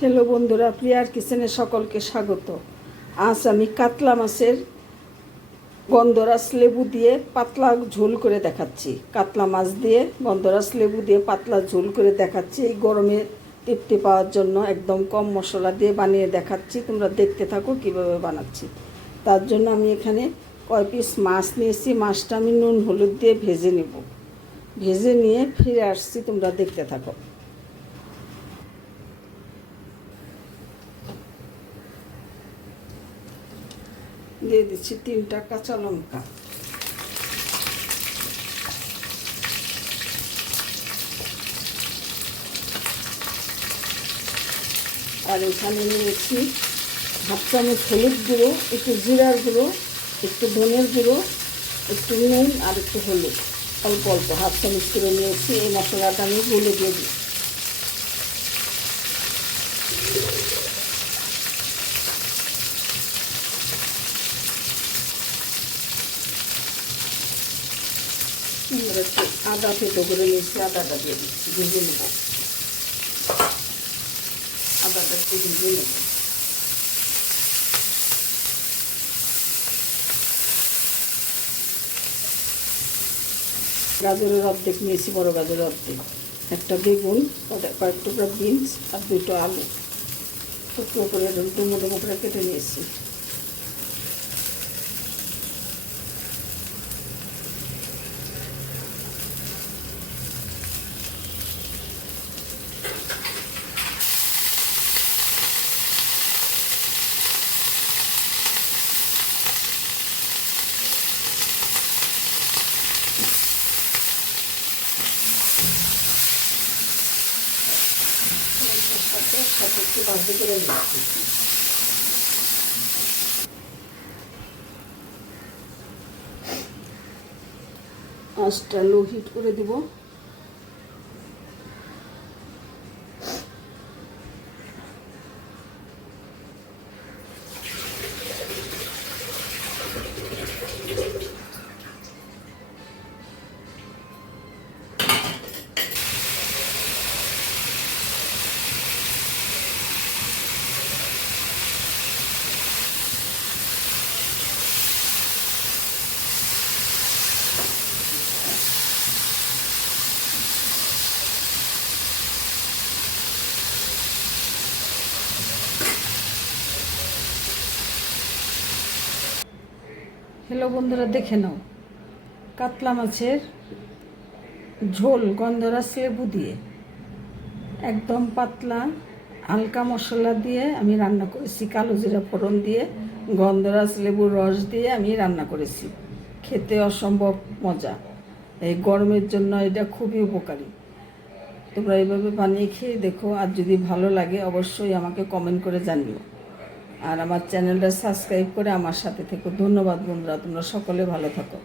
Hello বন্ধুরা, প্রিয়ার কিচেনে সকলকে স্বাগত। আজ আমি কাতলা মাছের গন্ধরাজ লেবু দিয়ে পাতলা ঝোল করে দেখাচ্ছি। কাতলা মাছ দিয়ে গন্ধরাজ লেবু দিয়ে পাতলা ঝোল করে দেখাচ্ছি। এই গরমে তৃপ্তি পাওয়ার জন্য একদম কম মশলা দিয়ে বানিয়ে দেখাচ্ছি। তোমরা দেখতে থাকো কিভাবে বানাচ্ছি। তার জন্য আমি এখানে কয় পিস মাছ নিয়েছি। মাছটা আমি নুন হলুদ দিয়ে ভেজে নেব। ভেজে নিয়ে ফিরে আসছি, তোমরা দেখতে থাকো। দিয়ে দিচ্ছি 3টা কাঁচা লঙ্কা, আর এখানে নিয়েছি হাফ চামচ হলুদ গুঁড়ো, একটু জিরার গুঁড়ো, একটু ধনের গুঁড়ো, একটু নুন আর একটু হলুদ, অল্প অল্প হাফ চামচ করে নিয়েছি। এই মশলাটা আমি গুলে দিয়ে দিই। একটু আদা থেতো করে নিয়েছি, আদাটা দিয়ে দিচ্ছি, ভেজে নেব। আদাটা একটু ভেজে নেব। গাজরের অর্ধেক নিয়েছি, বড় গাজরের অর্ধেক, একটা বেগুন, কয়েক টুকরা বিনস আর 2টো আলু টুকরো করে ডুমো ডুমো করে কেটে নিয়েছি। সাথে একটু ভাজি করে নিচ্ছি। আঁচটা লো হিট করে দিব। হ্যালো বন্ধুরা, দেখে নাও কাতলা মাছের ঝোল গন্ধরাজ লেবু দিয়ে, একদম পাতলা হালকা মশলা দিয়ে আমি রান্না করেছি। কালো জিরা ফোড়ন দিয়ে গন্ধরাজ লেবুর রস দিয়ে আমি রান্না করেছি। খেতে অসম্ভব মজা। এই গরমের জন্য এটা খুবই উপকারী। তোমরা এইভাবে বানিয়ে খেয়ে দেখো, আর যদি ভালো লাগে অবশ্যই আমাকে কমেন্ট করে জানিও। আর আমার চ্যানেলটা সাবস্ক্রাইব করে আমার সাথে থেকো। ধন্যবাদ বন্ধুরা, তোমরা সকলে ভালো থাকো।